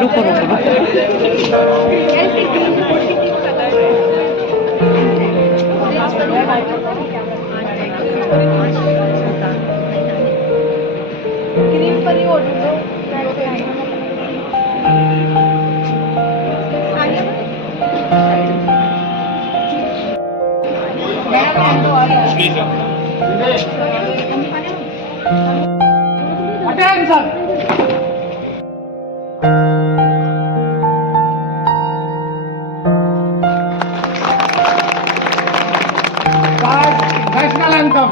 रुको रुको रुको। क्रीम पर ही हो ढूंढो। Attention! Start national anthem.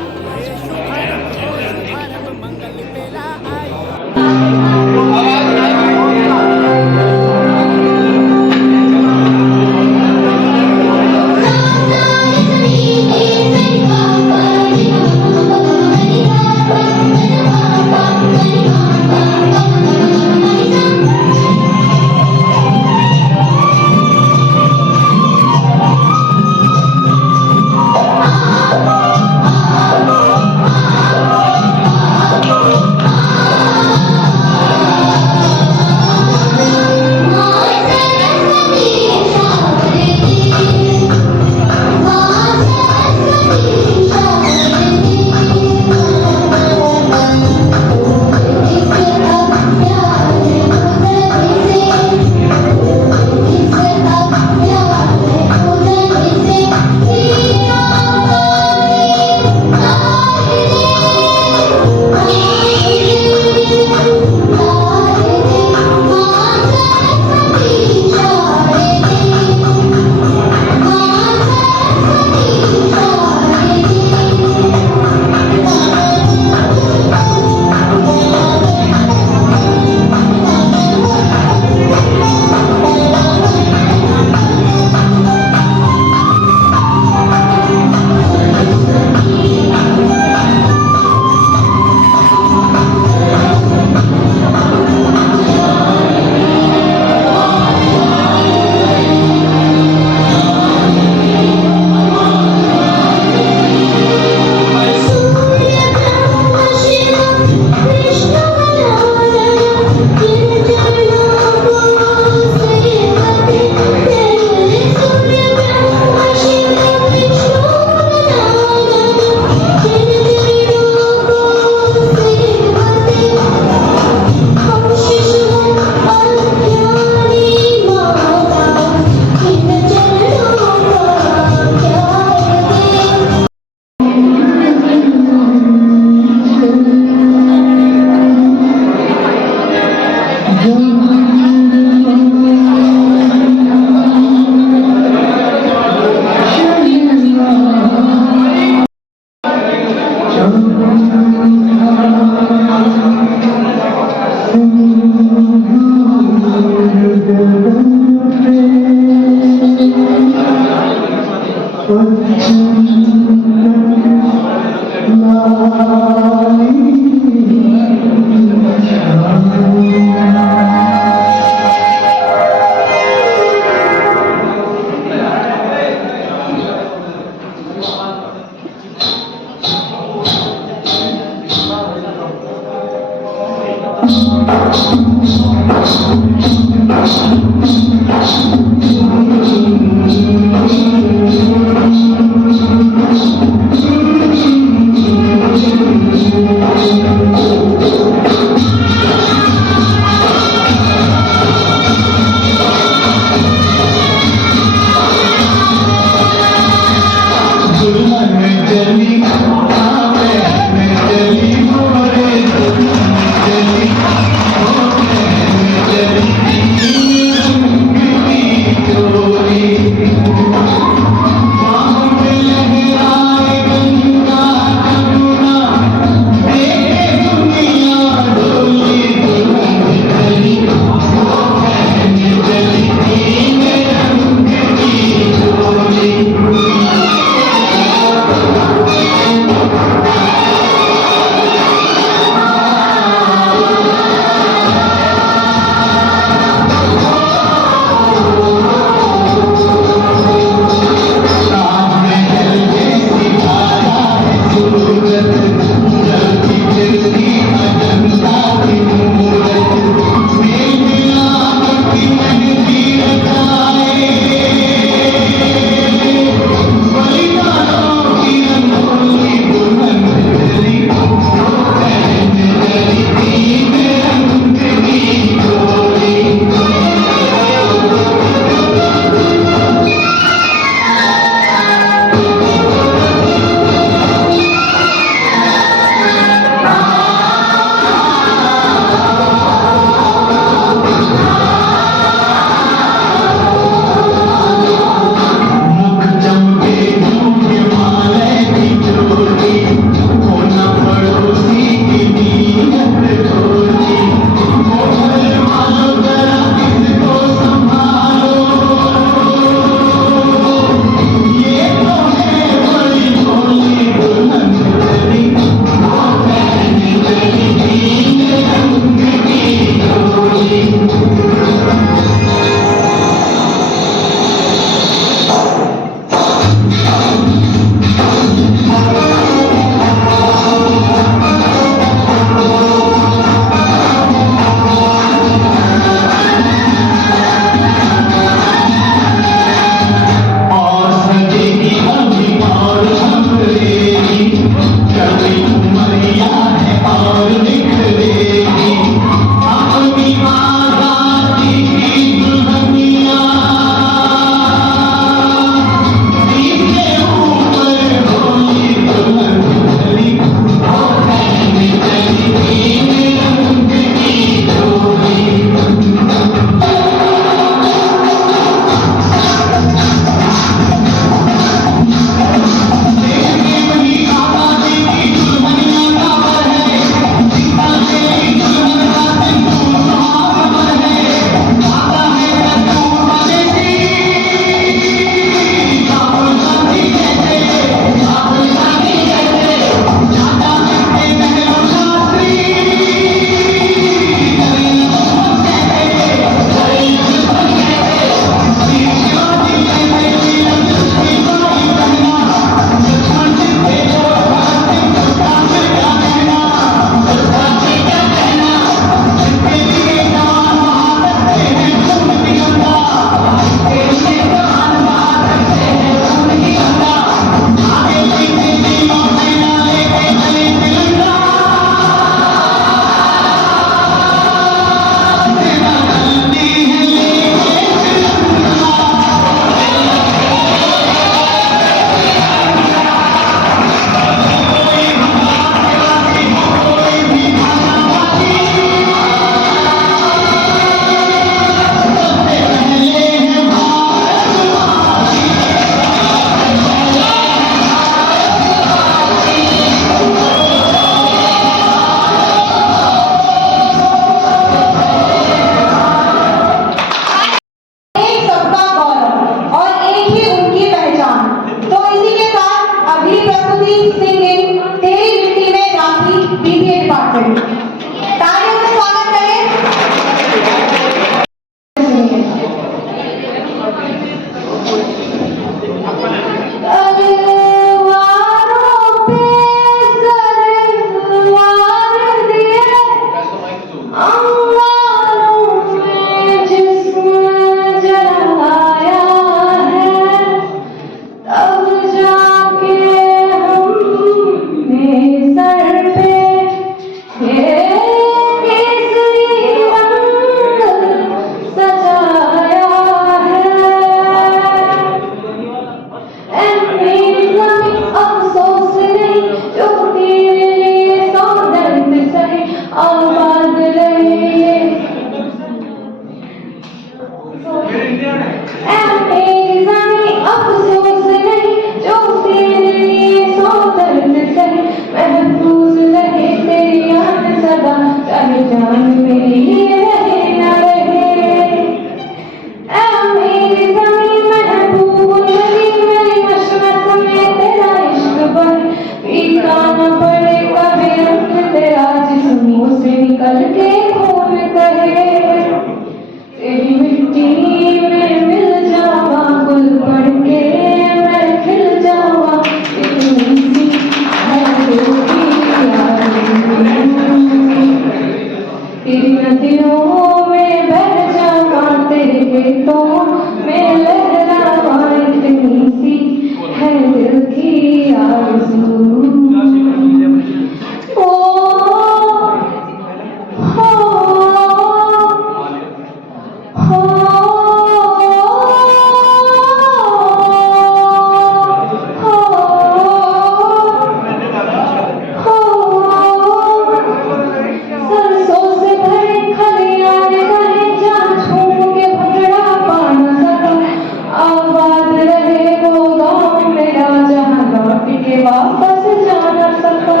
जा न सका।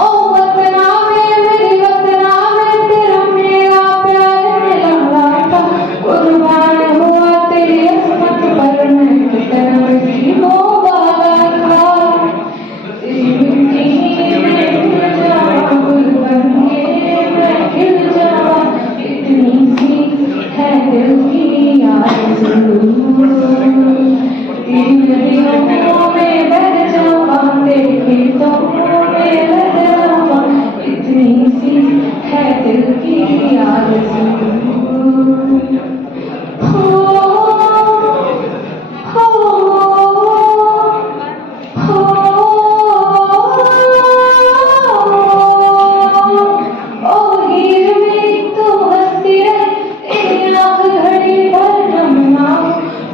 ओ वतना में मेरी वतना में तेरा मेरा प्यार मिला था, कुर्बान हुआ तेरी असमत पर मैं कितना नसीबों वाला था। तेरी मिट्टी में खिल जावा गुल बनके मैं खिल जावा, इतनी सी है दिल की आरज़ू। तेरी नदियों में बह जावा, तेरे खेतों में लहरावा, इतनी सी है दिल की आरज़ू। ओ हीर मेरी तू हंसती रहे, एक आँख घड़ी भर नमना।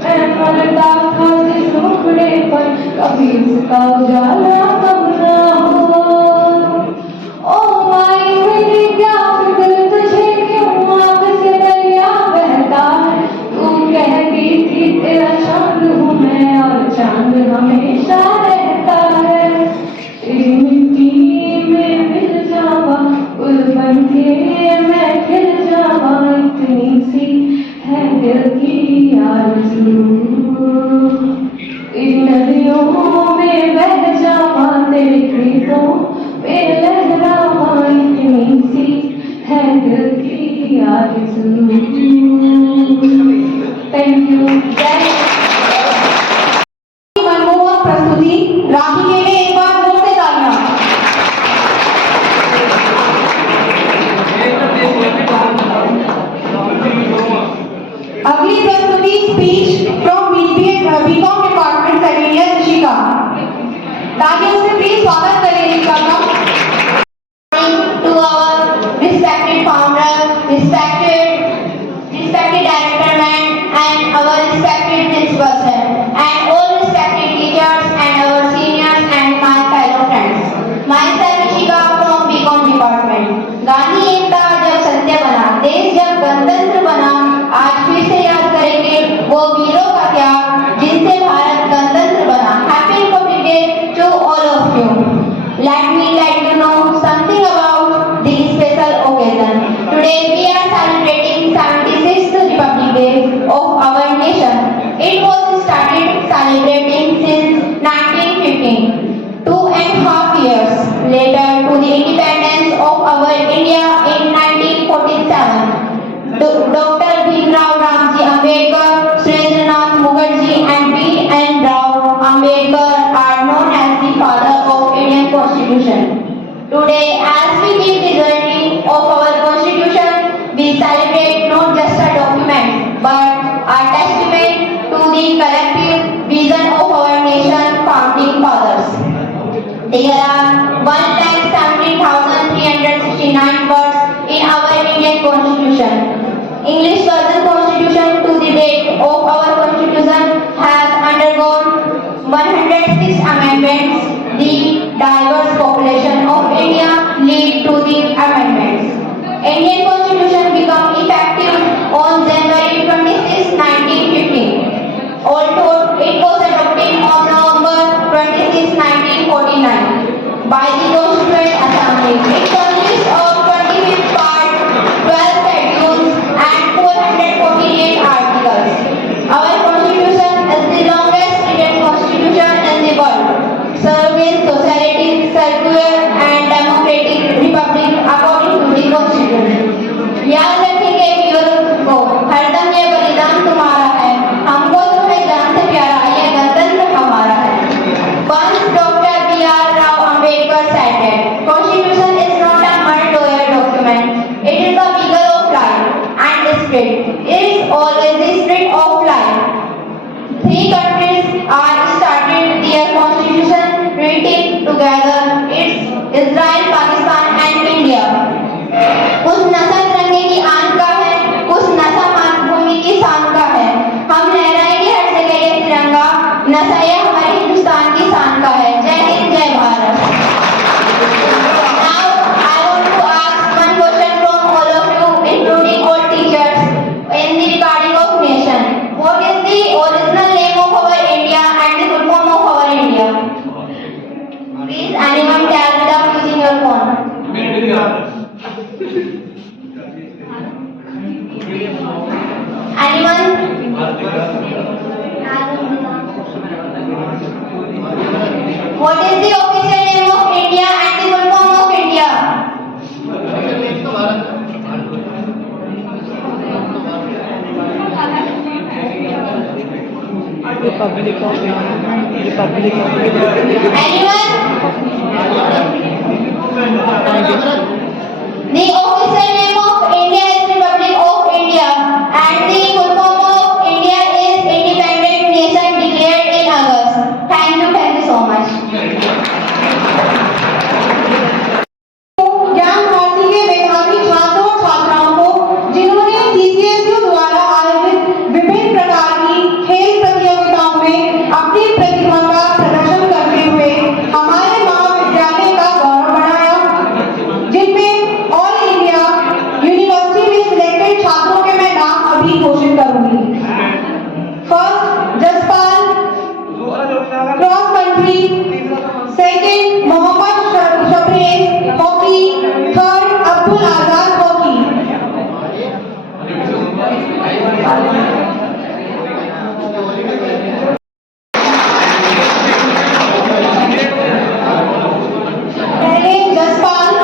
मैं मरता था जिस मुखड़े पर, कभी उसका उजाला कब ना हो। ओ माई मेरी क्या फिक्र तुझे, क्यों आँख से दरिया बहता है। तू कहती थी तेरा चांद हूँ मैं, और चांद हमेशा रहता है। तेरी मिट्टी में मिल जावा, गुल बनके मैं खिल जावा, इतनी सी है दिल की आरज़ू। तेरी नदियों में बह जावा, तेरे खेतों में लहरावा, इतनी सी है दिल की आरज़ू। Thank you. मनमोहक प्रस्तुति राखी के लिए एक बार जोर से तालियां। अगली प्रस्तुति speech from B Com department second year Rishika. तालियों से प्लीज स्वागत करें ऋषिका का। To our respected founder, respected director and our respected principal sir, and all respected teachers and our seniors and my fellow friends. Myself Rishika from BCom department. Gandhi एकता जब सत्य बना, देश जब गणतंत्र बना, आज फिर से याद करेंगे वो वीरों का त्याग जिनसे भारत गणतंत्र बना। Happy Republic Day to all of you. Let you know something about this special occasion. Today we are celebrating 76th Republic Day of our nation. It was started celebrating since 1915. 2.5 years later to the independence of our India in 1947. Dr. Bhimrao Ramji Ambedkar, Surendranath Mukherjee and B.N. Rao Ambedkar are known as the father of Indian Constitution. Today, as we keep the journey of our Constitution, we celebrate not just a document, but a testament to the collective vision of our nation founding fathers. There are 1,70,369 words in our Indian Constitution. English version Constitution to the date of our Constitution has undergone 106 amendments. The diverse population of India lead to the amendments. Indian Constitution became effective on January 26, 1950. Although it was adopted on November 26, 1949 by the Constituent Assembly. It consists of 25 parts, 12 schedules and 448 articles. Our Constitution is the longest Indian Constitution in the world, serving society, secular and democratic republic according to the Constitution. याद रखेंगे वीरों को, हरदम ये बलिदान तुम्हारा है, हमको तुम्हें जान से प्यारा, ये गणतंत्र हमारा है। Once Dr. B.R. Rao Ambedkar said that Constitution is not a mere document, it is the beacon of life and spirit. It is always the spirit of life. 3 countries are started their constitution written together. It's Israel, Pakistan and India. कुछ नशा तिरंगे की आन का है, कुछ नशा मातृभूमि की शान का है। हम लहराएंगे हर जगह ये तिरंगा, नशा ये हमारे हिंदुस्तान की शान का है। जय हिंद, जय Bharat. Now I want to ask one question from all of you, including all teachers, in the regarding of nation. What is the original name of our India and the full form of our India? Republic of Anyone? The official name of India is Republic of India and the full form of India is Independent Nation declared in August. Thank you so much. ज्ञान भारती के मेधावी छात्रों और छात्राओं को जिन्होंने सीसीएसयू द्वारा आयोजित विभिन्न प्रकार की खेल प्रतियोगिताओं में अपनी प्रतिभा का प्रदर्शन करते हुए हमारे महाविद्यालय का गौरव बढ़ाया, जिनमें ऑल इंडिया यूनिवर्सिटी में सिलेक्टेड छात्रों के मैं नाम अभी घोषित करूंगी। First Jaspal cross country, second Mohammad Shabrez hockey, third Abdul Azad hockey. पहले जसपाल,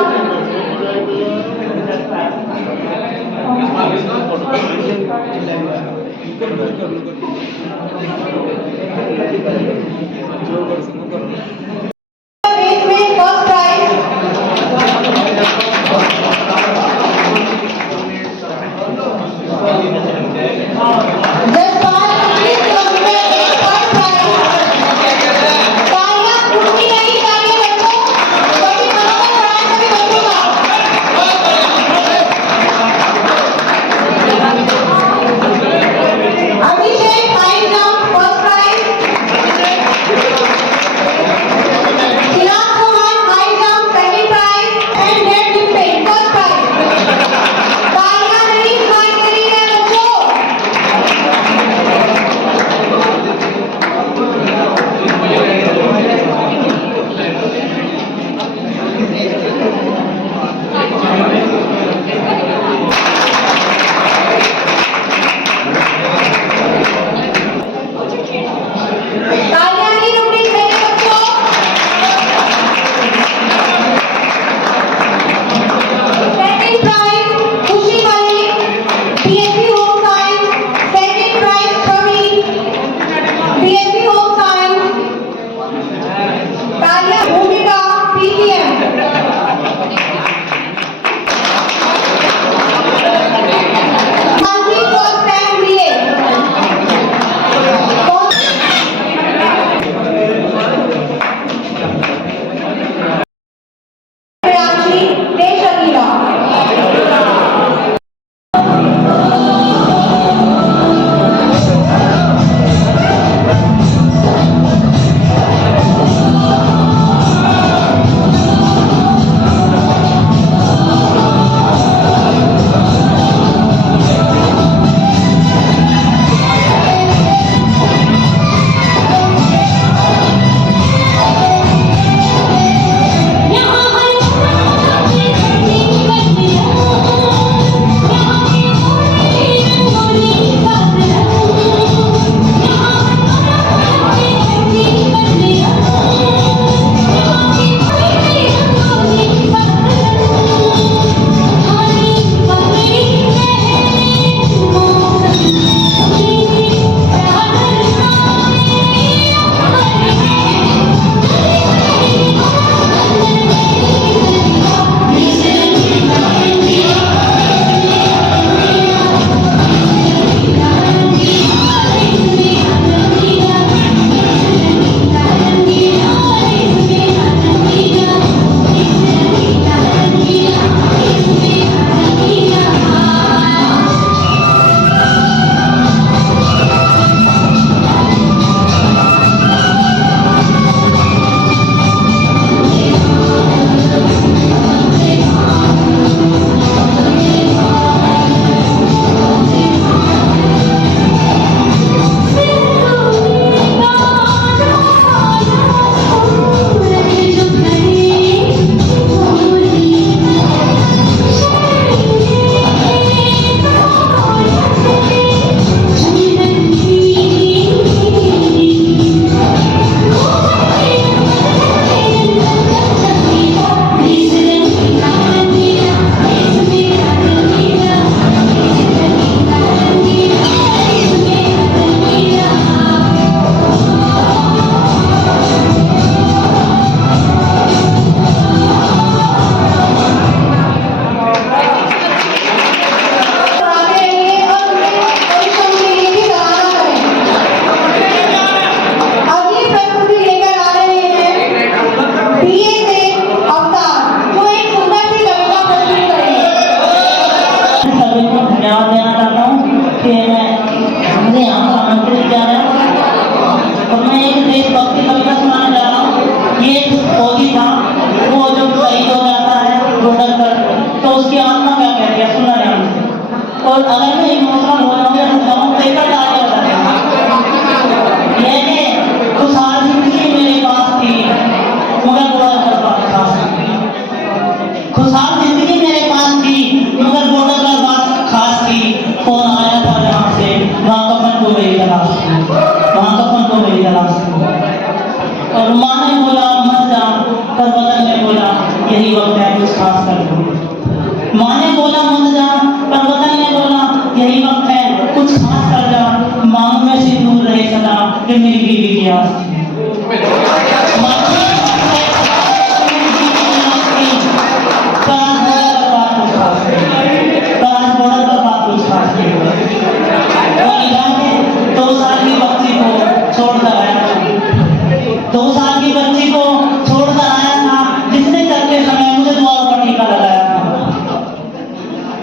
मेरी बीवी की आस थी।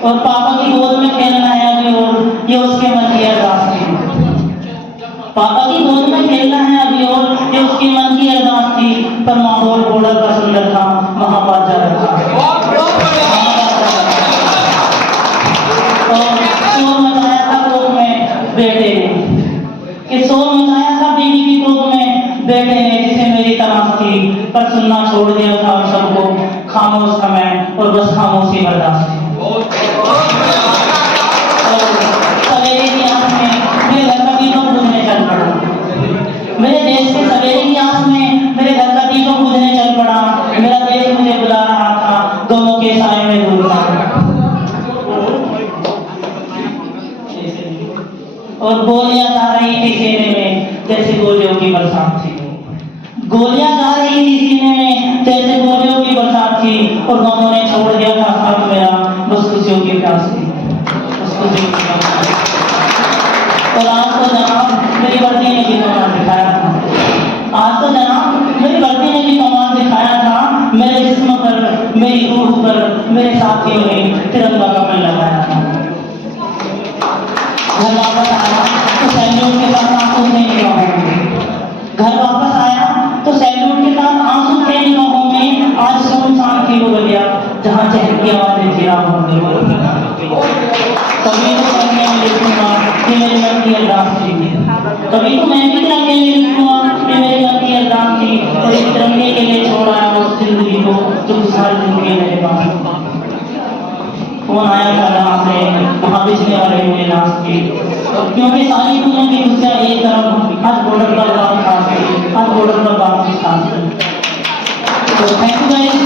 और पापा की गोद में खेलना है अभी और ये उसके मन की अरदास थी। पापा की गोद में खेलना है अभी और ये उसके मन की अरदास थी। पर माहौल बॉर्डर का सुंदर था, वहां बाजा रखा और शोर मचाया था कोख में बेटे ने, कि शोर मचाया था बीवी की कोख में बेटे ने, जिसे मेरी तलाश थी। पर सुनना छोड़ दिया था हम सबको, खामोश था मैं और बस खामोशी बर्दाश्त थी। सवेरे की आस में मेरे घर का दीपक बुझने चल पड़ा। मेरे देश के सवेरे की आस में मेरे घर का दीपक बुझने चल पड़ा। मेरा देश मुझे बुला रहा था, दोनों के साए में डूबना। और गोलियां जा रही थी सीने में जैसे गोलियों की बरसात थी। गोलियां जा रही थी सीने में जैसे गोलियों की बरसात थी। और दोनों ने छोड़ दिया था साथ मेरा, बस खुशियों की प्यास थी, बस खुशियों की प्यास थी। और आज तो जनाब मेरी वर्दी ने भी कमाल दिखाया था। आज तो जनाब मेरी वर्दी ने भी कमाल दिखाया था। मेरे जिस्म पर, मेरी रूह पर मेरे साथियों ने तिरंगा कमल लगाया था। घर वापस आया तो सैल्यूट के साथ आंसू थे निगाहों में। घर वापस आया तो सैल्यूट के साथ आंसू थे निगाहों में। आज सुनसान थी वो गलियां जहाँ चहक की आवाजें थी राहों में। कभी तो तिरंगे में लिखूंगा कि मेरे मन की अरदास थी। कभी तो मैं भी तिरंगे में लिखूंगा कि मेरे मन की अरदास थी। और इस तिरंगे के लिए छोड़ आया उस जिंदगी को जो खुशहाल जिंदगी मेरे पास। कौन आया था जहाँ से वहाँ बिजली वाले हुए नाच की, क्योंकि सारी दुनिया की खुशियाँ एक तरफ, आज बॉर्डर पर बात खास है, आज बॉर्डर पर बात की खास है। तो थैंक यू गाइस।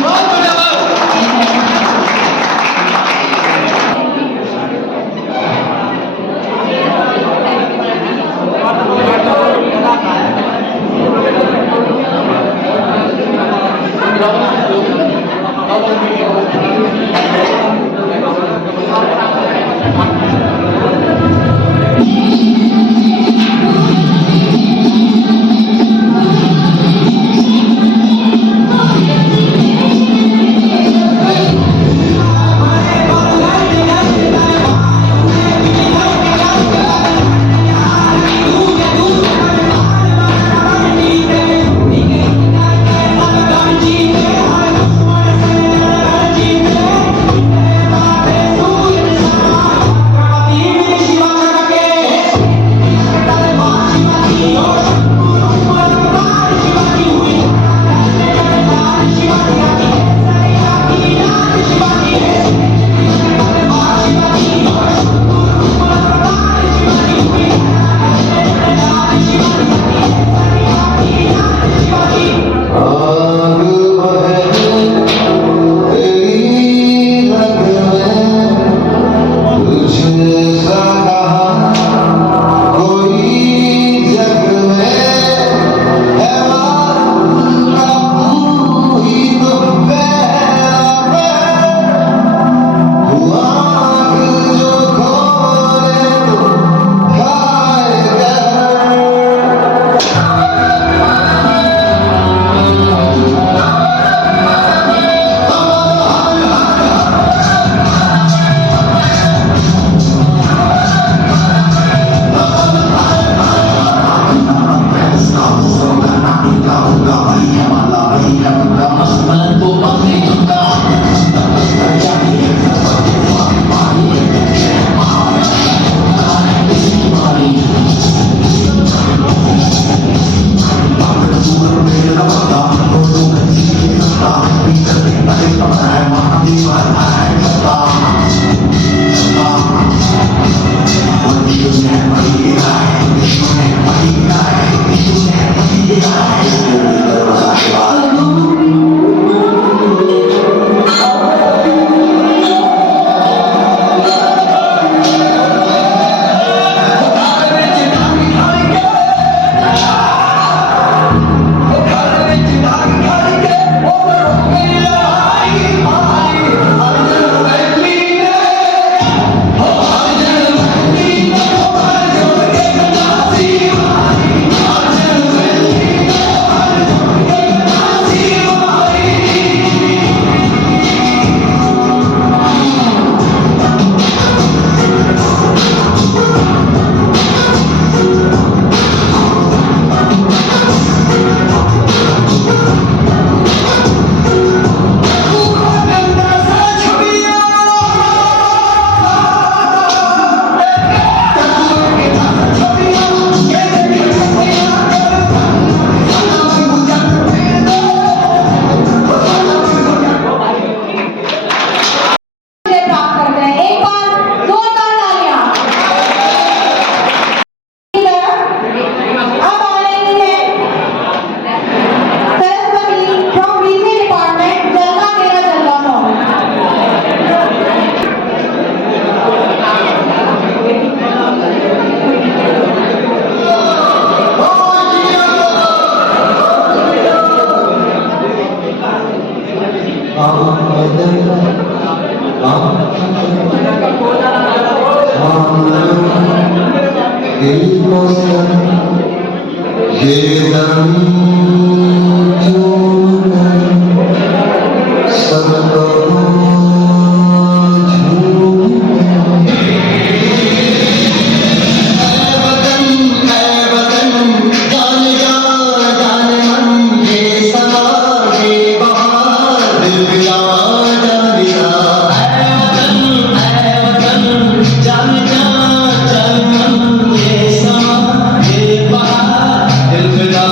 दिल फिदा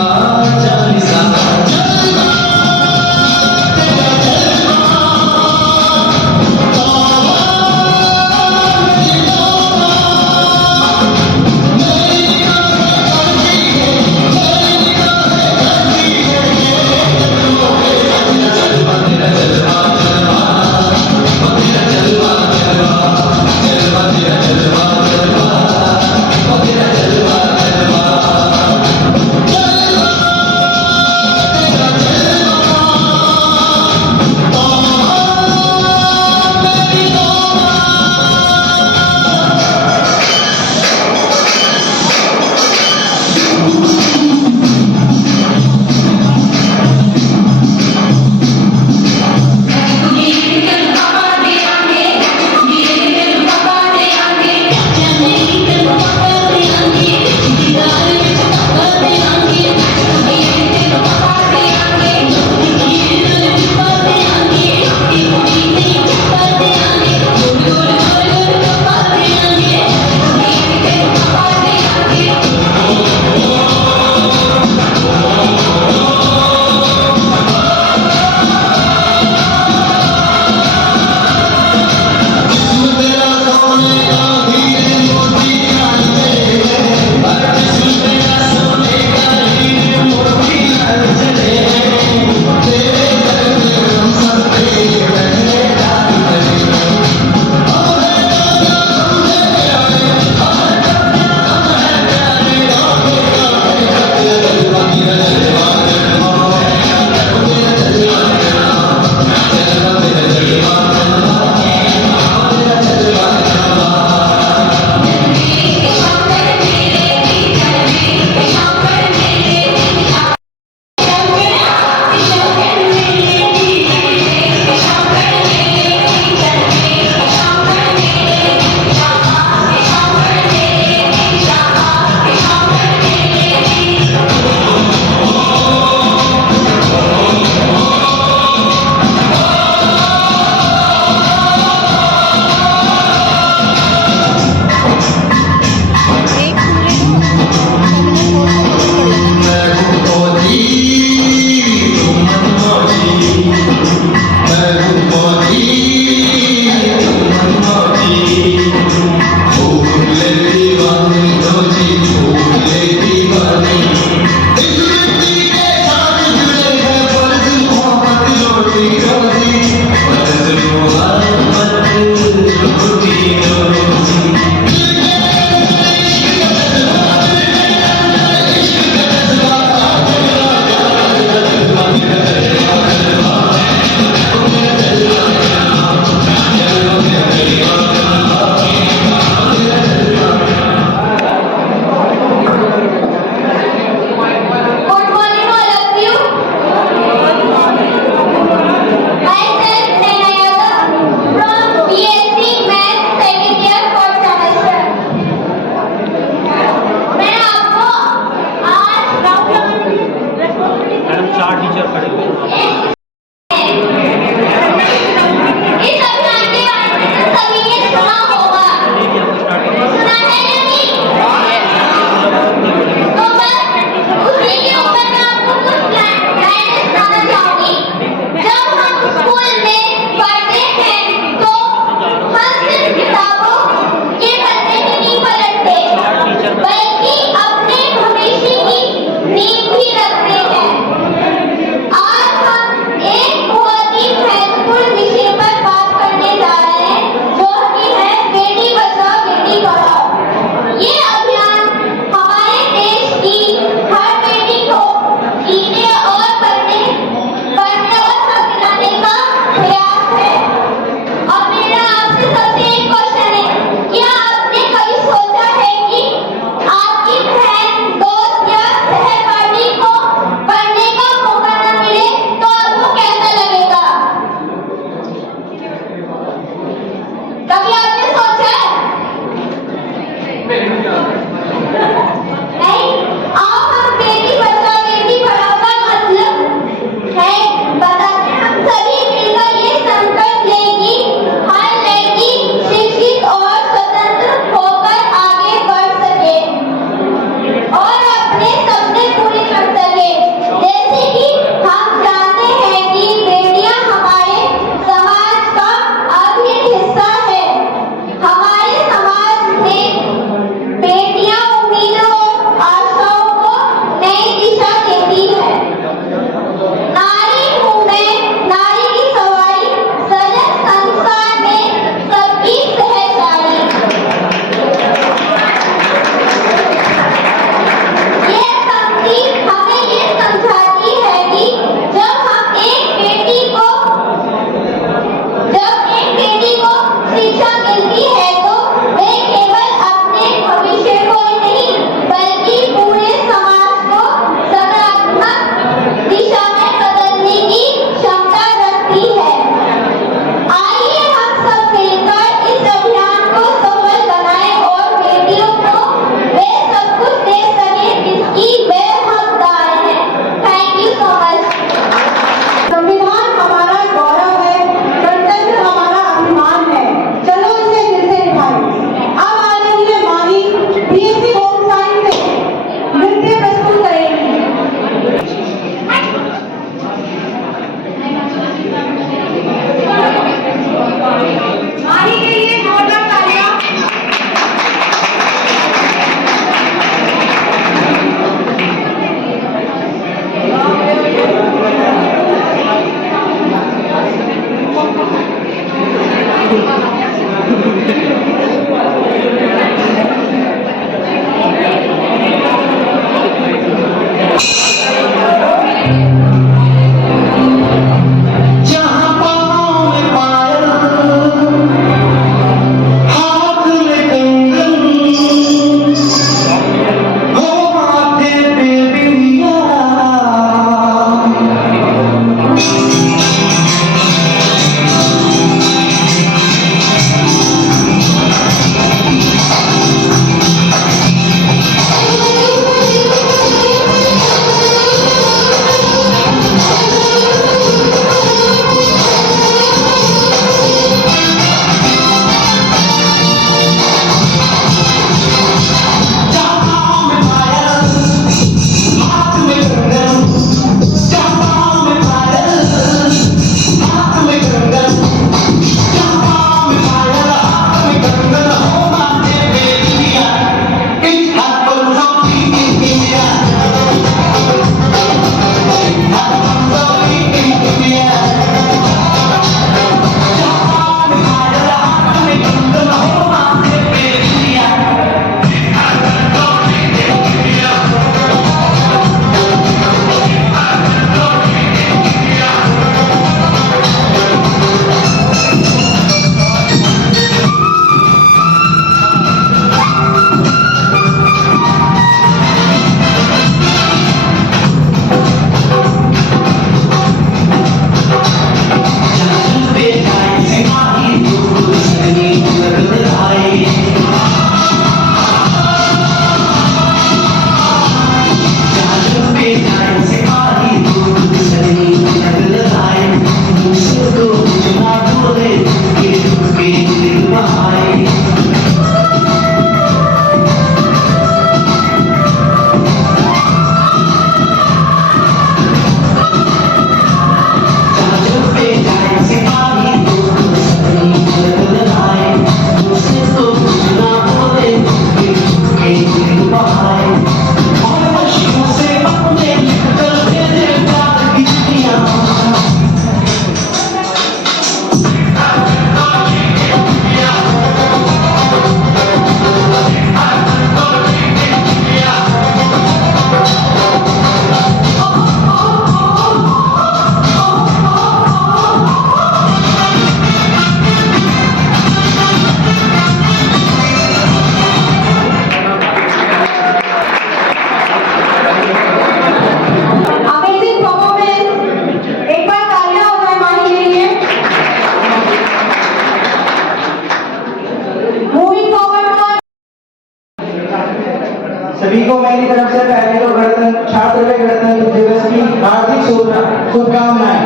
शुभकामनाएं।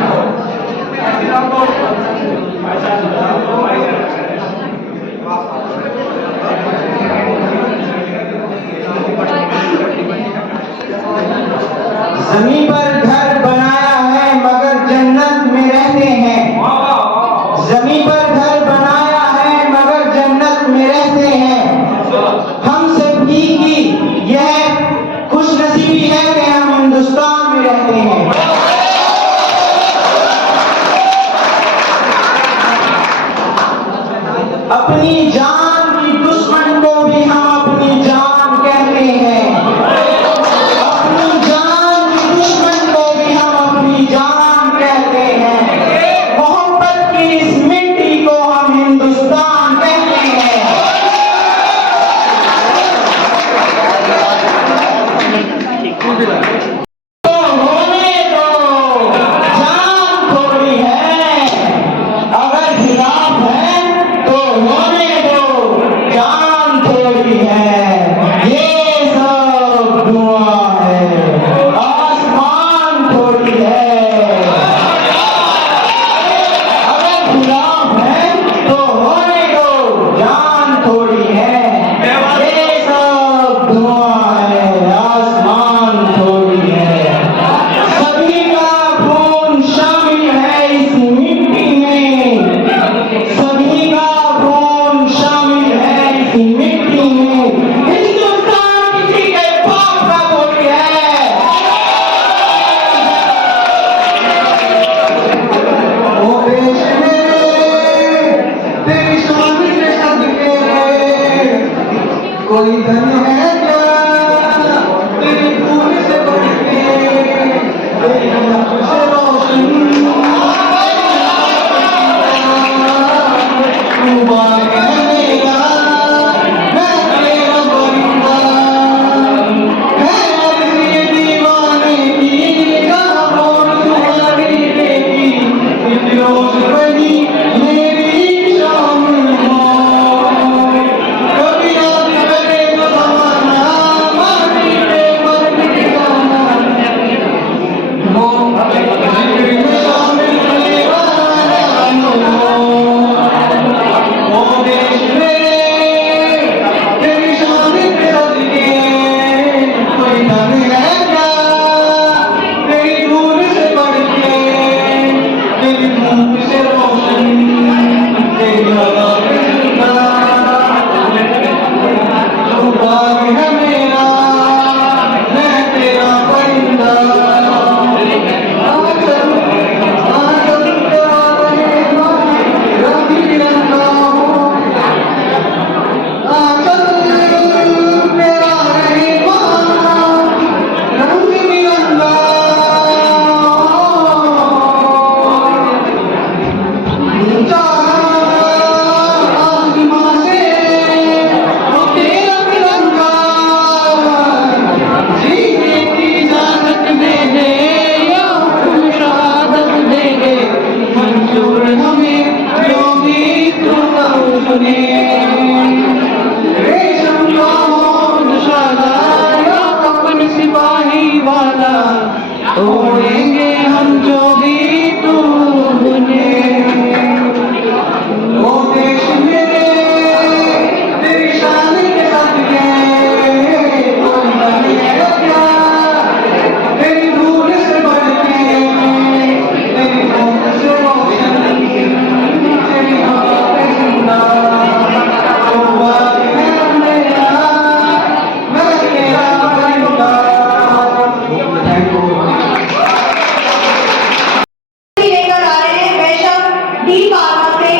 जमीन पर घर बनाया है मगर जन्नत में रहते हैं। जमीन पर घर बनाया है मगर जन्नत में रहते हैं। हम सभी की यह खुशनसीबी है कि हम हिंदुस्तान में रहते हैं। अपनी जान की दुश्मन को भी हम अपनी जान कहते हैं। अपनी जान की दुश्मन को भी हम अपनी जान कहते हैं। मोहब्बत की इस मिट्टी को हम हिंदुस्तान कहते हैं। तो होने दो, जान थोड़ी है, अगर खिलाफ है तो होने दो, जान थोड़ी है। ये सब धुआं है, आसमान थोड़ी है। अगर खिलाफ है तो होने दो, जान थोड़ी है। ये सब धुआं है, आसमान थोड़ी है। सभी का खून शामिल है इस मिट्टी में। सभी का खून शामिल है इस मिट्टी में। हिंदुस्तान किसी के बाप का थोड़ी है। ओ देश मेरे, तेरी शान के सदके कोई धन है क्या तेरी खून से बढ़ के, तेरी आंख से रोशन तू बाग है मेरा, मैं तेरा बंदा। मैं अर्ज़ी दीवाने की कहाँ तुम्हारी बेटी, फिरोज बनी मेरी शाम हो। कभी याद करे तो जमाना, माटी पे मर जाना। वो जिक्र में शामिल मेरा नाम हो। ओ देश मेरे, तेरी शान के सदके कोई धन है क्या तेरी धूल से बढ़ के, तेरी धूप से रोशन, तेरी हवा पे जिंदा। तू बाग है मेरा, मैं तेरा परिंदा। आंचल आंचल तेरा रहेगा, रंग बिरंगा हो। आंचल तेरा रहेगा, रंग बिरंगा। ऊंचा आसमां से वो तेरा तिरंगा, जीने की इजाजत दे दे या हुक्म शहादत दे दे। मंजूर हमें जो भी तू सुने। रेशम का हो निशाना या कफन सिपाही वाला, ओढ़ेंगे हम जो भी तू बुने। ओ देश मेरे, तेरी शान के सदके कोई धन है क्या तेरी धूल से बढ़ के, तेरी धूप से रोशन, तेरी हवा पे जिंदा। ओ बाग है मेरा, मैं तेरा परिंदा। Thank you. लेकर आ रहे हैं वैशव डी फार्मा से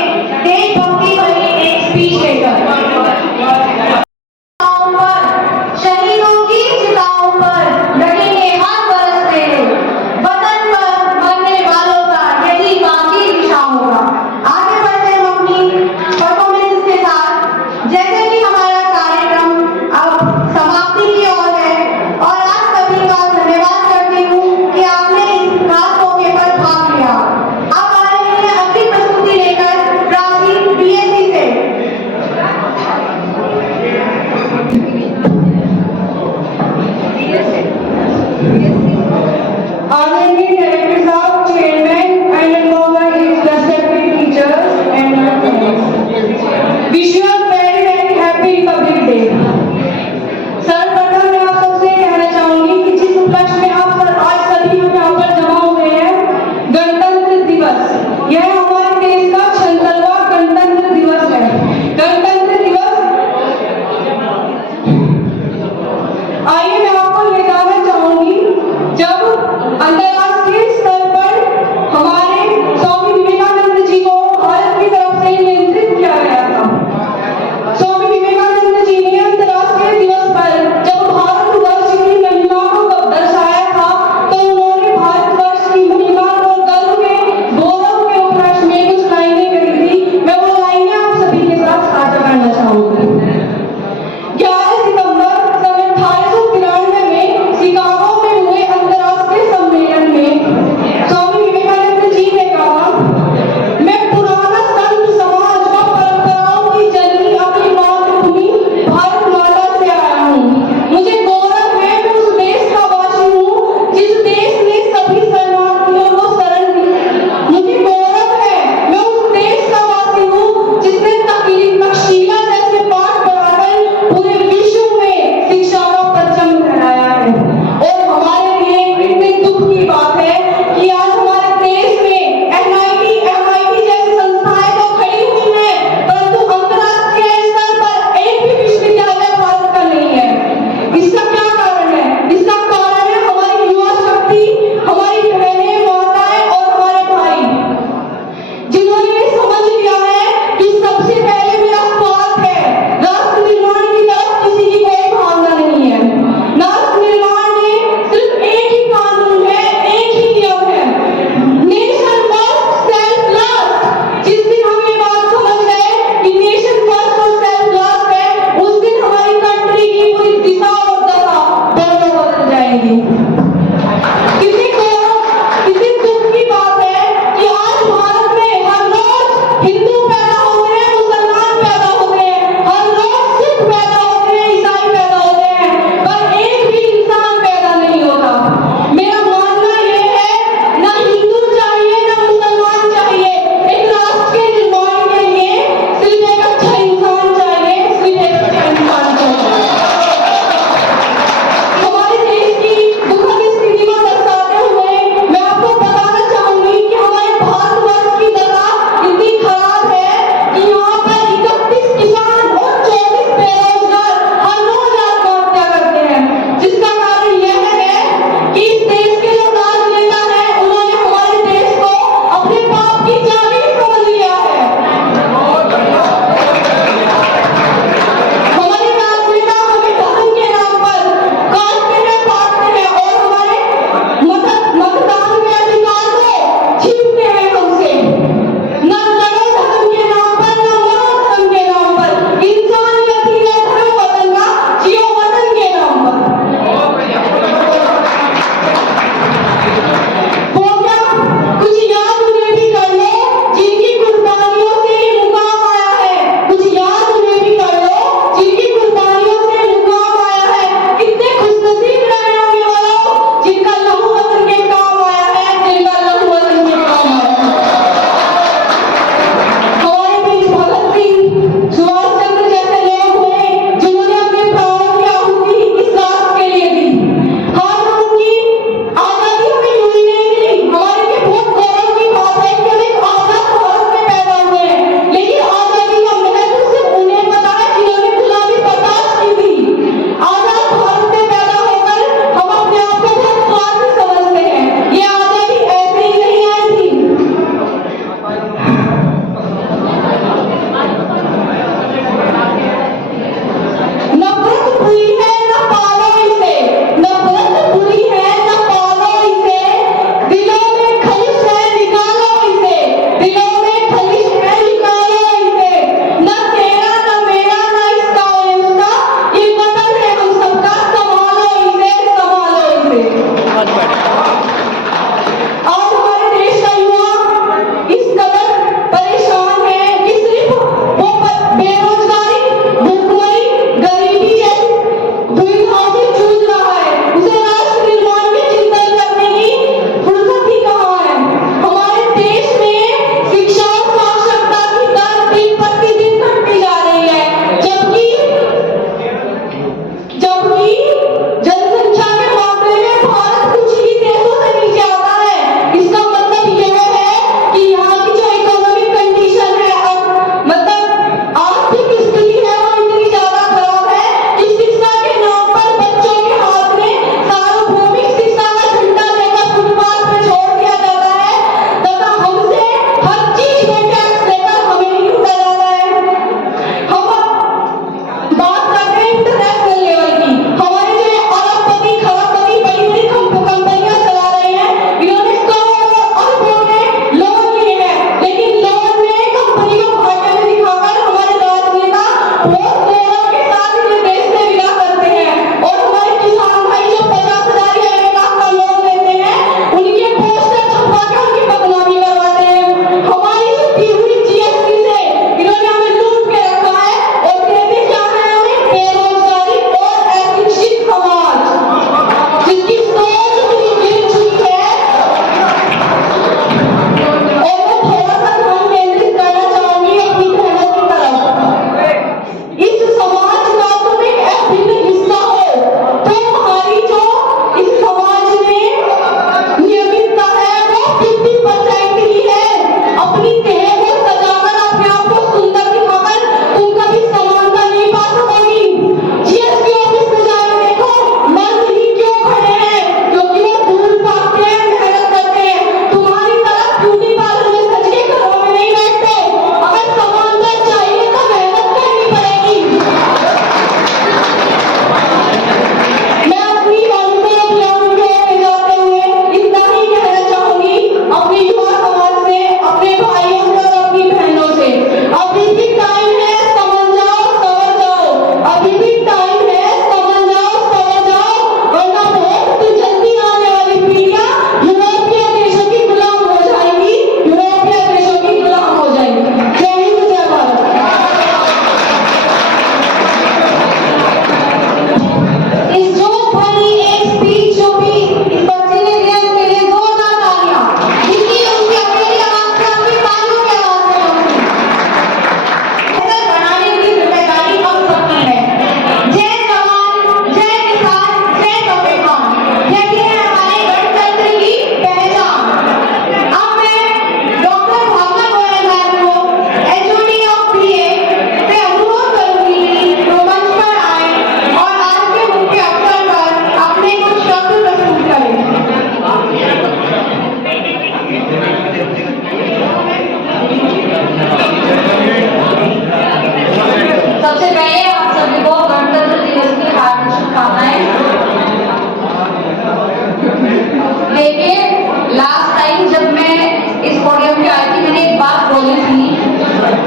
देशभक्ति भरी एक स्पीच लेकर। शहीदों की चिताओं पर डटेंगे हर बरस तेरे, वतन पर मरने वालों का यही बाकी दिशा होगा। आगे बढ़ते हैं हम अपनी परफॉर्मेंस के साथ। जैसे कि हमारा कार्यक्रम अब समाप्ति की ओर है और आप सभी का धन्यवाद करती हूँ कि आपने इस खास मौके पर भाग लिया। अब आ रहे हैं अगली प्रस्तुति लेकर प्राची बीएससी से। आदरणीय डायरेक्टर साहब, chairman and all my respected teachers and my friends. Wish you a very very happy Republic Day. सर्वप्रथम मैं आप सबसे कहना चाहूंगी कि जिस उपलक्ष्य में आप आज सभी लोग यहाँ पर जमा हुए हैं, गणतंत्र दिवस, यह हमारे देश का 76वां गणतंत्र दिवस है। गणतंत्र दिवस, आइए मैं आपको ले जाना चाहूंगी जब अंतर्राष्ट्रीय स्तर पर हमारे स्वामी विवेकानंद जी को भारत की तरफ से नियंत्रित किया गया था।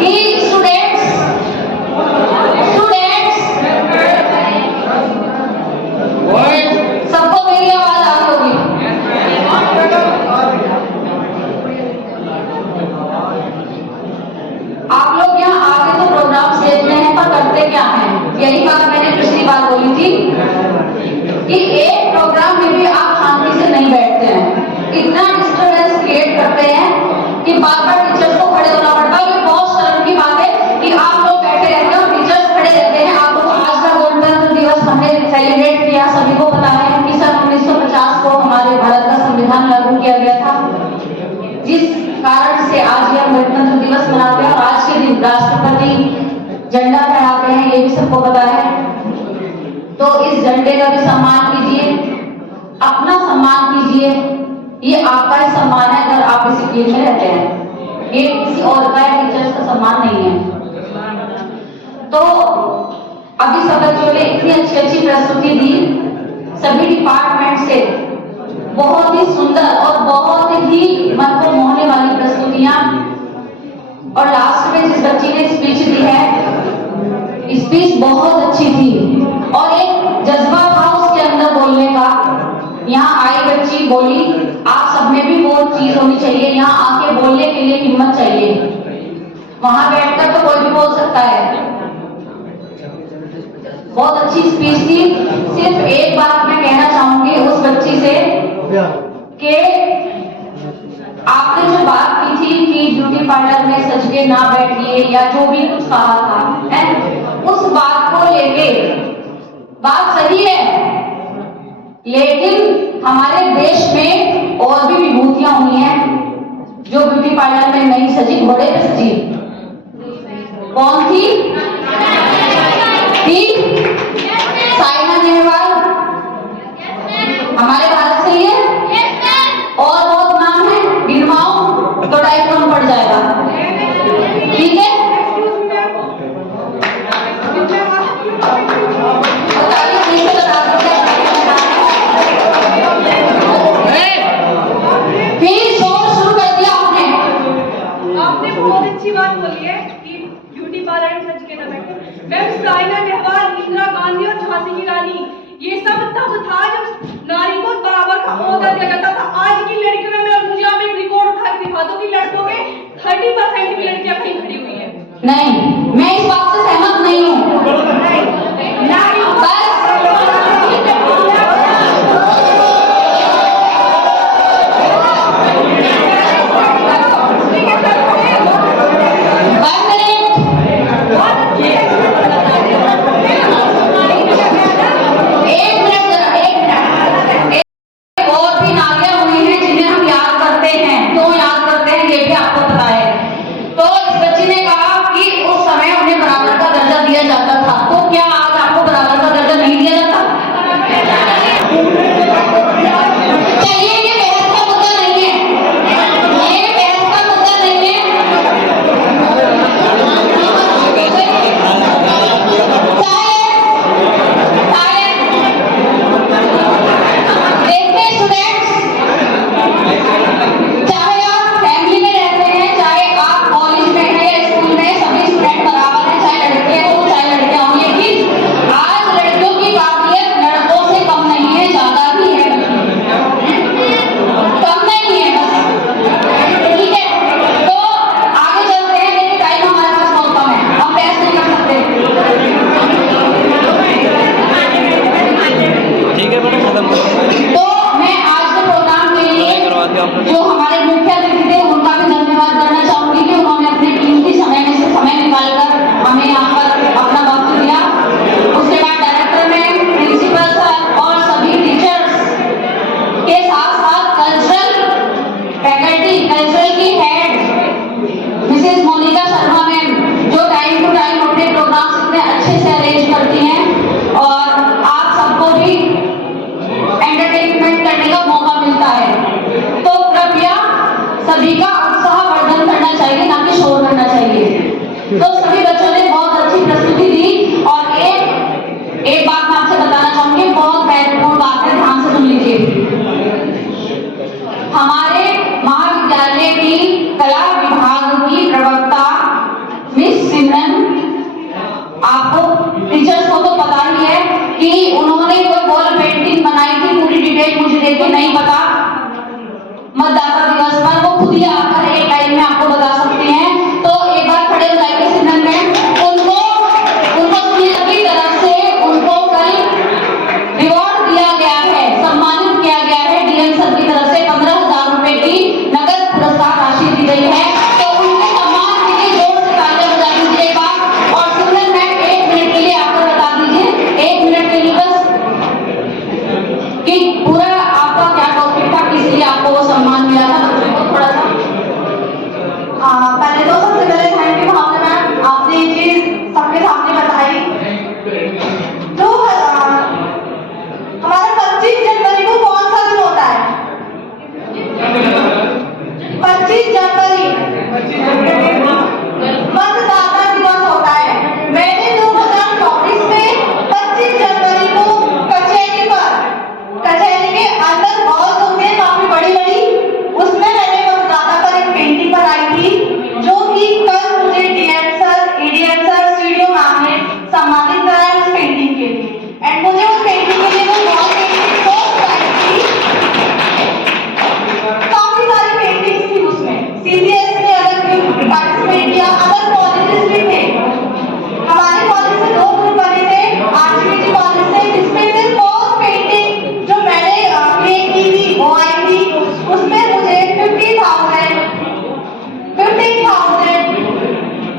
कि स्टूडेंट्स सबको मेरी आवाज आ रही होगी। आप लोग यहाँ आके तो प्रोग्राम्स देखते हैं पर करते क्या हैं? यही बात मैंने पिछली बार बोली थी कि एक प्रोग्राम में भी आप शांति से नहीं बैठते हैं, इतना डिस्टर्बेंस क्रिएट करते हैं कि बार बार टीचर्स को खड़े होना पड़ता है। ये बहुत शर्म की बात है कि आप लोग बैठे रहते हैं और टीचर्स खड़े रहते हैं। आप लोग आज का गणतंत्र दिवस हमने सेलिब्रेट किया, सभी को पता है कि सन 1950 को हमारे भारत का संविधान लागू किया गया था, जिस कारण से आज हम गणतंत्र दिवस मनाते हैं और आज के दिन राष्ट्रपति झंडा फहराते हैं, ये भी सबको पता है। तो इस झंडे का भी सम्मान कीजिए, अपना सम्मान कीजिए, ये आपका ही सम्मान है अगर आप इस फील्ड में रहते हैं, ये किसी और का है, टीचर्स का सम्मान नहीं है। तो अभी सब बच्चों ने इतनी अच्छी प्रस्तुति दी, सभी डिपार्टमेंट से बहुत ही सुंदर और बहुत ही मन को मोहने वाली प्रस्तुतियां, और लास्ट में जिस बच्ची ने स्पीच दी है, स्पीच बहुत अच्छी थी और एक जज्बा था उसके अंदर बोलने का। यहाँ आई बच्ची बोली, आप सब में भी वो चीज होनी चाहिए, यहाँ आके बोलने के लिए हिम्मत चाहिए। वहां बैठकर तो कोई भी बोल सकता है। बहुत अच्छी स्पीच थी। सिर्फ एक बात मैं कहना चाहूंगी उस बच्ची से कि आपने जो बात की थी कि ब्यूटी पार्लर में सज के ना बैठिए या जो भी कुछ कहा था, है उस बात को लेके बात सही है, लेकिन हमारे देश में और भी विभूतियां हुई हैं जो ब्यूटी पार्लर में नहीं सजी, घोड़े पे सजी। कौन थी? साइना नेहवाल हमारे भारत से ही है, और बहुत नाम है, गिनवाऊं तो टाइम कम पड़ जाएगा, ठीक है? फिर शोर शुरू कर दिया आपने बहुत अच्छी बात बोली है कि ब्यूटी पार्लर में सज के ना बैठे। मैम साइना नेहवाल, इंदिरा गांधी और झांसी की रानी, ये सब तब था जब नारी को बराबर का ओहदा दिया जाता था। आज की लड़कियों में मुझे आप एक रिकॉर्ड उठा के दिखा दो कि लड़कों में 30% की लड़कियां कहीं खड़ी हुई है। नहीं, मैं इस बात से सहमत नहीं हूँ। सभी का उत्साहवर्धन करना चाहिए, ना कि शोर करना चाहिए। तो सभी बच्चों ने बहुत अच्छी प्रस्तुति दी और एक बात मैं आपसे बताना चाहूंगी, बहुत महत्वपूर्ण बात है, ध्यान से सुन लीजिए। हमारे महाविद्यालय की कला विभाग की प्रवक्ता खुद ही आकर एक लाइन में आपको बता सकते हैं। तो एक बार खड़े हो जाइए सिमरन मैम, उनको सुनीता की तरफ से उनको कल रिवॉर्ड दिया गया है, सम्मानित किया गया है। डीएम सर की तरफ से 15,000 रुपए की नगद पुरस्कार राशि दी गई है। तो उनके सम्मान के लिए जोर से तालियां बजा दीजिएगा। और सिमरन मैम 1 मिनट के लिए आपको बता दीजिए, 1 मिनट के लिए बस, कि पूरा आपका क्या टॉपिक था, किस लिए आपको वो सम्मान मिला था, बच्चों को थोड़ा सा। पहले तो सबसे पहले थैंक यू भावना मैम, आपने ये चीज सबके सामने बताई। तो हमारा 25 जनवरी को कौन सा दिन होता है? 25 जनवरी मतदाता दिवस होता है। मैंने 2024 में 25 जनवरी को कचहरी के अंदर हॉल होंगे काफी बड़ी, उसमें मैंने मतदाता पर एक पेंटिंग बनाई थी, जो कि कल मुझे DM sir, ADM sir, CDO ma'am ने सम्मानित कराया उस पेंटिंग के लिए। एंड मुझे उस पेंटिंग के लिए वो वॉल पेंटिंग बहुत पसंद थी। काफी सारी पेंटिंग्स थी उसमें। सीसीएस ने अलग पार्टिसिपेट किया, अदर कॉलेजेस भी थे। हमारे कॉलेज से 2 ग्रुप बने थे, आरसीबीजी कॉलेज से, जिसमें से फर्स्ट पेंटिंग जो मैंने क्रिएट की थी वो आई थी, उसमें मुझे 50,000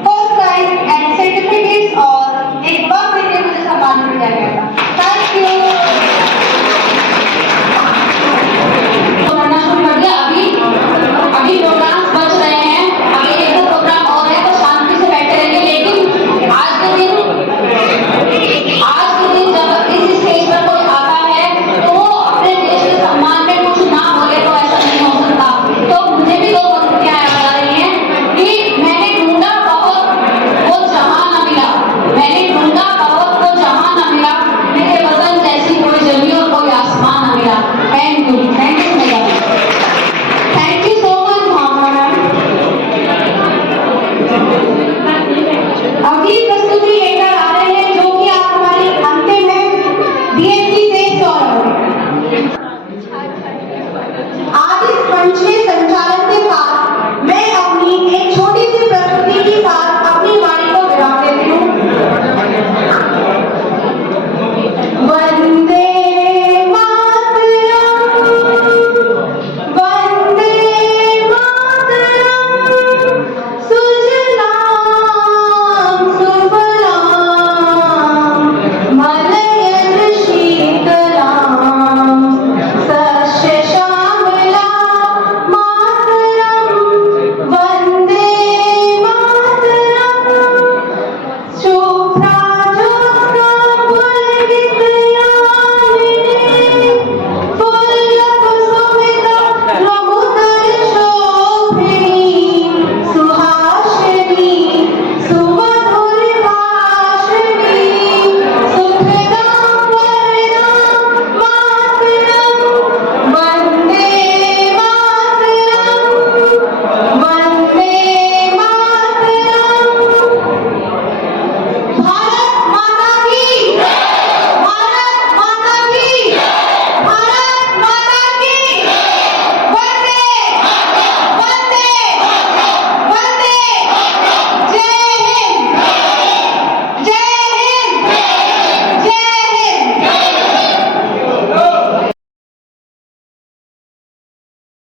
फर्स्ट प्राइज एंड सर्टिफिकेट्स और एक बम देकर मुझे सम्मानित किया गया था। Thank you. करना शुरू कर दिया। अभी प्रोग्राम्स बच रहे हैं, अभी 1-2 प्रोग्राम और है, तो शांति से बैठे रहिए। लेकिन आज के दिन जब इस स्टेज पर कोई आता है तो वो अपने देश के सम्मान में कुछ ना बोले तो ऐसा नहीं हो सकता। तो मुझे भी 2 पंक्तियां याद आ रही हैं कि मैंने ढूंढा बहुत वो जहां न मिला, मैंने ढूंढा बहुत वो जहां न मिला, मेरे वतन जैसी कोई जमीन और कोई आसमान न मिला। Thank you madam, thank you so much Bhavna ma'am. अगली प्रस्तुति लेकर आ रहे हैं, जो कि आज हमारी अंतिम है, डीएमसी से सौरभ। आज इस मंच में